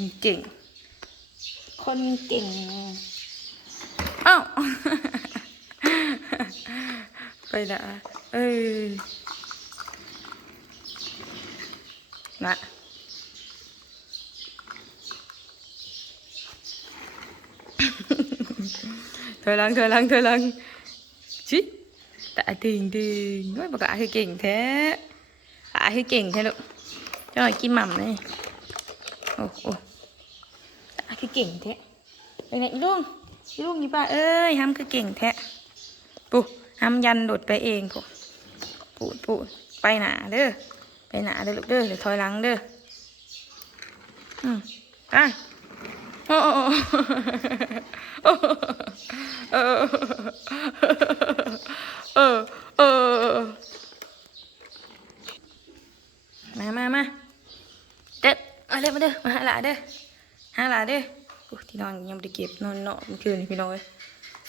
คนเก่ง คนเก่งอ้าวไปละเอ้ยนะถอยหลังถอยหลังถอยหลังชิตาดึงดึงโอ้ยบอกอาคือเก่งแท้อาคือเก่งแท้ลูกเจ้าหน่อยกินหม่ำเลยโอ้โอ้อา คือเก่งแท้ไปไหนลุงลุงยี่ป้าเอ้ยห้ามคือเก่งแท้ปุ๊ห้ามยันโดดไปเองปุ๊ปูดปูดไปหนาเด้อไปหนาเด้อลูกเด้อเดี๋ยวถอยหลังเด้ออืมไปโอ้โอ้โอ้เออเออเออมามามาเด็ดมาเด้อมาเด้อมาหาหลาเด้อ หาหลาเด้อที่นอนยังไม่ได้เก็บนอนเนาะคืนพี่น้องเอ้ย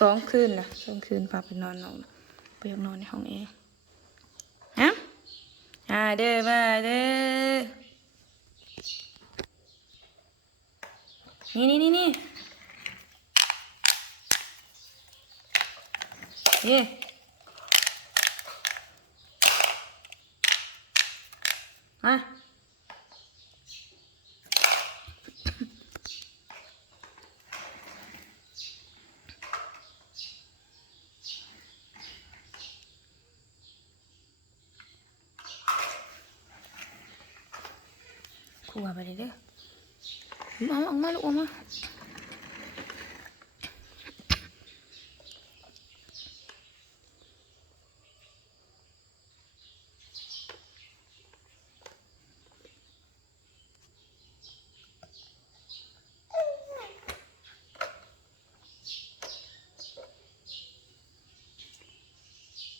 สองคืนนะสองคืนพาไปนอนนอนไปอยากนอนในห้องเองฮะมาเด้อมาเด้อนี่นี่นี่นี่นี่มา วไปเลยเด้อมาออกมาลูกออกมา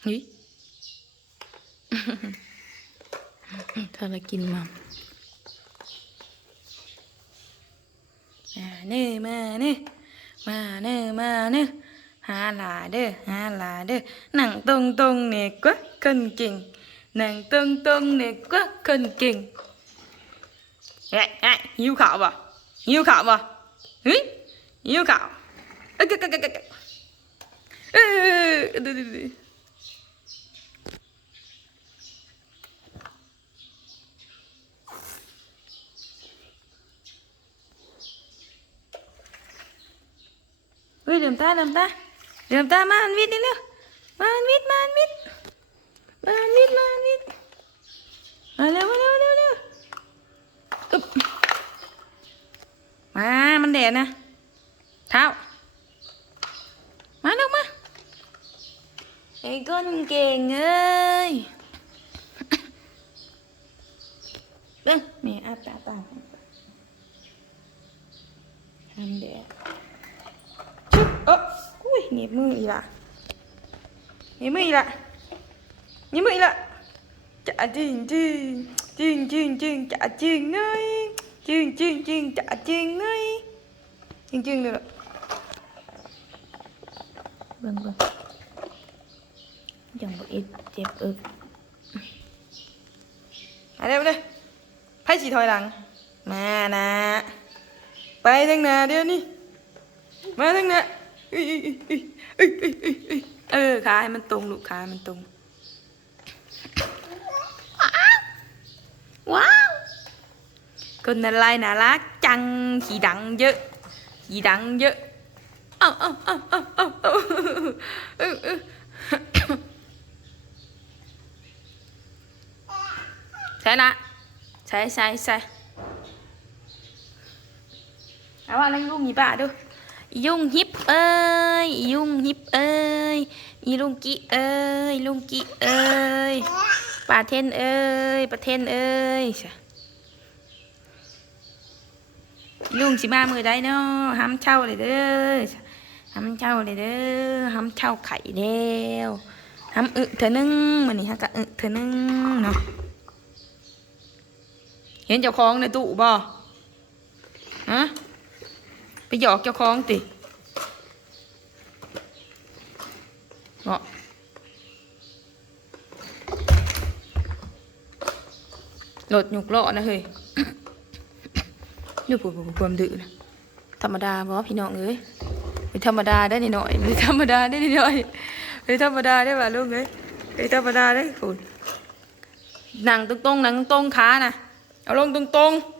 เฮ้ยถ้าเรากินมา มาเน่มาเน่มาเน่มาเน่หาหลาเด้อหาหลาเด้อนั่งตรงตรงๆเนี่ยก็คนเก่งนั่งตรงตรงๆเนี่ยก็คนเก่งเฮ้ยเฮ้ยหิวข้าวป่ะหิวข้าวป่ะเฮ้ยหิวข้าวเอ้ยกะกะกะกะกะเอ้ยดูดูดู เฮ้ยเดิมตาเดิมตาเดิมตามาอันวิทย์นี่เร็วมาอันวิทย์มาอันวิทย์มาอันวิทย์มาอันวิทย์มาเร็วมาเร็วเร็วเร็วอึ๊บมา มันแดดนะ เท้า มาเร็วมาไอ้ก้นเก่งเอ้ยเร็วนี่อาปากปากทำแดดชุบเออ อุ้ยหนีบมืออีกละหนีบมืออีกละหนีบมืออีกละจะจริงจริงจริงจริงจริงจะจริงไงจริงจริงจริงจะจริงไงจริงจริงเลยล่ะเบิ่งเบิ่งยังบ่อิดเจ็บอึกมาเร็วเลยไพ่สีถอยหลัง มานะ ไปทางหน้าเดี๋ยวนี้มาทางเนี้ย เออขาให้มันตรงลูกขาให้มันตรง ว้าวคนอะไรน่ารักจังขี่ดังเยอะขี่ดังเยอะเอาเอาเอาเอาเอาเอาใช่ละใช่ใช่ใช่เอาว่าอะไรลูกมีป่าดูยุ่งฮิป เอ้ยยุงฮิปเอ้ยมีลุงกิเอ้ยลุงกิเอ้ยป่าเทนเอ้ยป่าเทนเอ้ยลุงสิมามือได้เนาะห้ำเช่าเลยเด้อห้ำเช่าเลยเด้อห้ำเช่าไข่เดียวห้ำอึเธอนึงมันนี่ฮะกะอึเธอนึงเนาะเห็นเจ้าของในตู้บ่ฮะไปหยอกเจ้าของติ กโหลดหยุกเลาะนะเฮ้ยดูผู้ผู้ความดื้อนะธรรมดาบ่พี่น้องเอ้ยไม่ธรรมดาได้นิดหน่อยไม่ธรรมดาได้นิดหน่อยไม่ธรรมดาได้ป่ะลูกเอ้ยไม่ธรรมดาได้คุณนั่งตรงๆนั่งตรงขานะเอาลงตรงๆ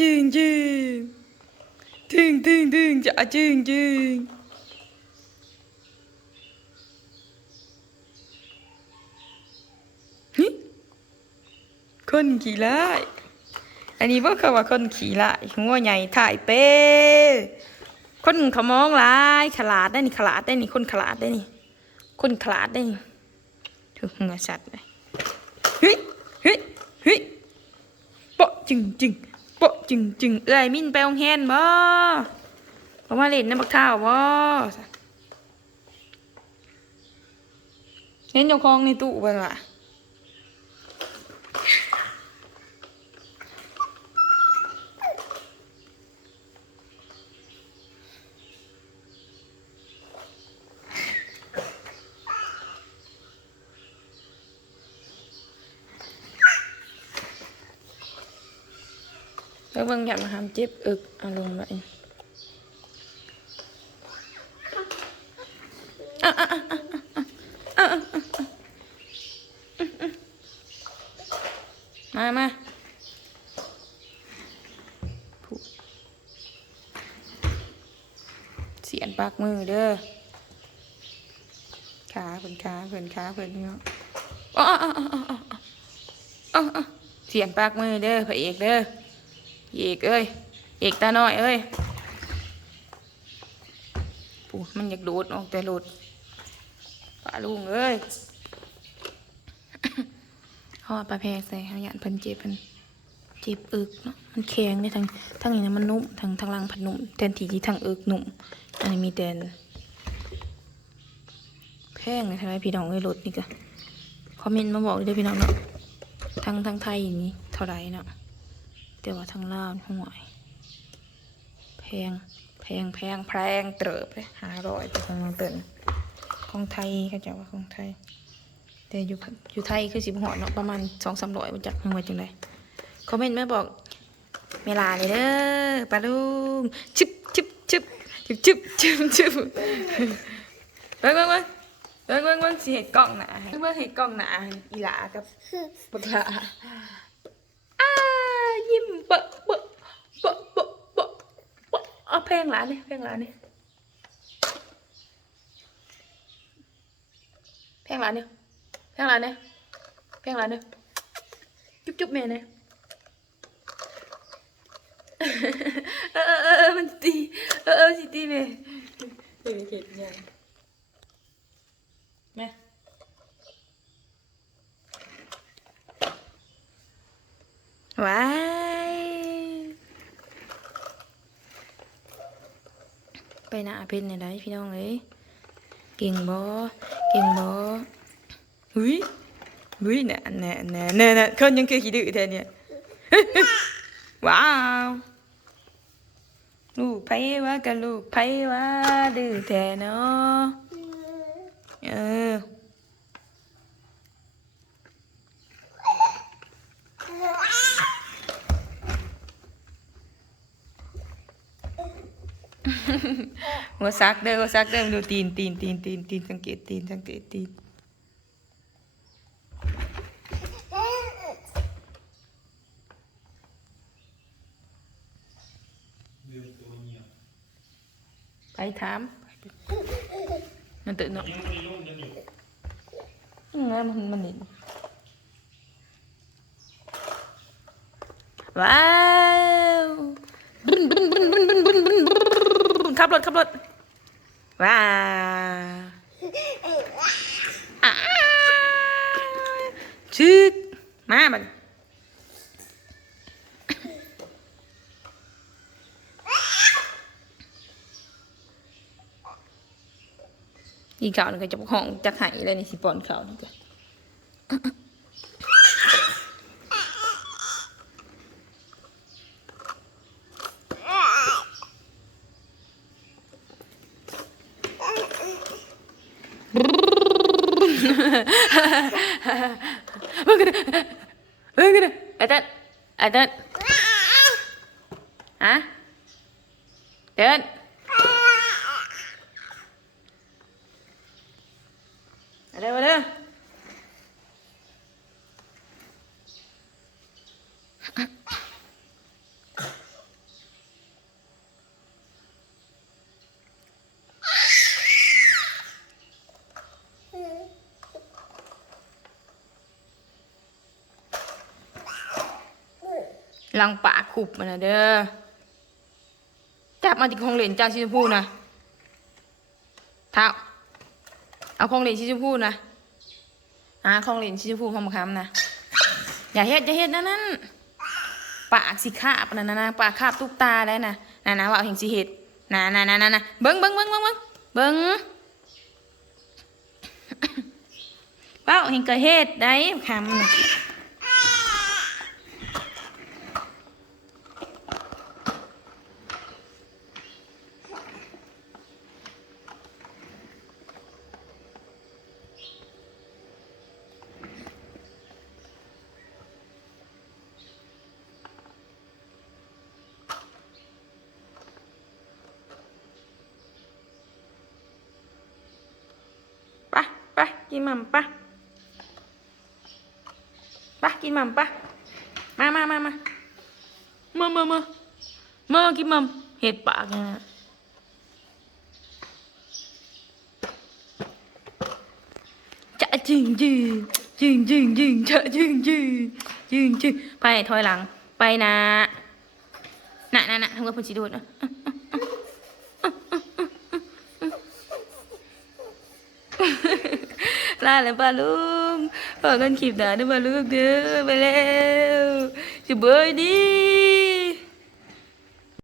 จะจึงจึงถึงถึงถึงจะจึงจึงหึคนขี่ไล่อันนี้ว่าเขาว่าคนขี่ไล่หัวใหญ่ถ่ายเป้คนขมองหลายขลาดได้นี่ขลาดได้นี่คนขลาดได้นี่ คนขลาดได้นี่ถึงหัวสัตว์เลยเฮ้ยเฮ้ยเฮ้ยปะจึงจึง เปะจึงจึงเอ้ยมินไปองแฮนบ่บ่มาเล่นน้ำบักเท้าบ่เล่นเจ้าของในตู้เบิ่นว่ะ เบิ่งอยากมาหามเจ็บอึกเอาลงไปมามาเสียนปากมือเด้อขาเพื่นขาเพื่นขาเพื่นเนาะเสียนปากมือเด้อพระเอกเด้อ เอกเอ้ย เอกตาน้อยเอ้ยปูมันอยากโดดออกแต่โดดป่าลุงเอ้ยเขาเอปลาแพรใส่ขาหยานพิ่นเจ็บพิ่นเจ็บอึกเนาะ มันแข็งเนี่ยทางทางนี้นะมันนุ่มทางทางล่างผันนุ่มแทนที่ที่ทางอึกนุ่ม อันนี้มีแต่แพงเลยทำไมพี่น้องเอ้ยรถนี่ก็คอมเมนต์มาบอกเลยเด้พี่น้องเนาะทางทางไทยอย่างนี่เท่าไรเนาะ แต่ว่าทางล่าวนี่ห่วย แพง แพงแพงแพงเติบเลยหาร้อยแต่ของเตินของไทยเขาจะว่าของไทย แต่อยู่อยู่ไทยคือสิบหอเนาะประมาณสองสามร้อยมาจากเมืองจังไดคอมเมนต์มาบอกเวลาเลยเด้อปลาลุงชิบชิบชิบชิบชิบชิบชิบเบิ่งเบิ่งเบิ่งเบิ่งเบิ่งเบิ่งสิเห็ดกล้องหนาให้เบิ่งเห็ดกล้องหนาอีหลากับบักหลา ยิ้มเปะเปะเปะเปะเปะเปะเอาเพลงหลานนี่เพลงหลานนี่เพลงหลานนี่เพลงหลานนี่เพลงหลานนี่จุ๊บจุ๊บแม่นี่เออเออเออเออมันตีเออเออสิตีแม่เดี๋ยวเห็นยังแม่ว้าย ไปหน้าเพชรในไรพี่น้องเอ้ยเก่งบ่เก่งบ่หุยหุยน่ะน่ะน่ะน่ะน่ะคนยังคือขี้ดื้อแท้เนี่ยว้าวลูกไผว่ากับลูกไผว่าดื้อแท้เนาะเออ หัวซักเด้อหัวซักเด้อมาดูตีนตีนตีนตีนตีนสังเกตตีนสังเกตตีนไปถามมันตื่นเนาะอืมแล้วมันมันนี่ว้าว ขับรถขับรถว้าวอ้าวชึกมาบันอีกข่าวนึงก็จะห้องจักหายเลยนี่สิปอนข่าวนี่ก็ มึงกันมึงกันไอ้เต้นไอ้เต้นฮะเต้นมาเร็วมาเร็ว ลังปาขุบมันนะเด้อจับมาที่คงเหรียญจากชิชพูนะเท้าเอาคงเหรียญชิชพูนะอ่าคงเหรียญชิชพูของมะขามนะอย่าเฮ็ดอย่าเฮ็ดนั่นนั่นปากสิคาบนั่นนะนะปากคาบตุ๊กตาแล้วนะนะนะว่าเอาเห็นสิเฮ็ดนะนะนะนะนะเบิ้งเบิ้งเบิ้งเบิ้งเบิ้งเบิ้งว้าวเห็นกระเฮ็ดได้คำ Pa, mầm Pa, kimampa. Ma, ma, ma, ma. Mơ, mơ, mơ. Mơ, kimam. hết bạ kìa. Chạ chừng chừng. Chừng chừng chừng. Chạ chừng chừng. Chừng chừng. Bay thôi lặng. Bay nè. Nè, nè, nè. Không có phần chỉ đuổi nữa. ลาแล้วปาลุงพอกันขีบหนาด้วยปาลุงเด้อไปแล้วจะเบื่อดี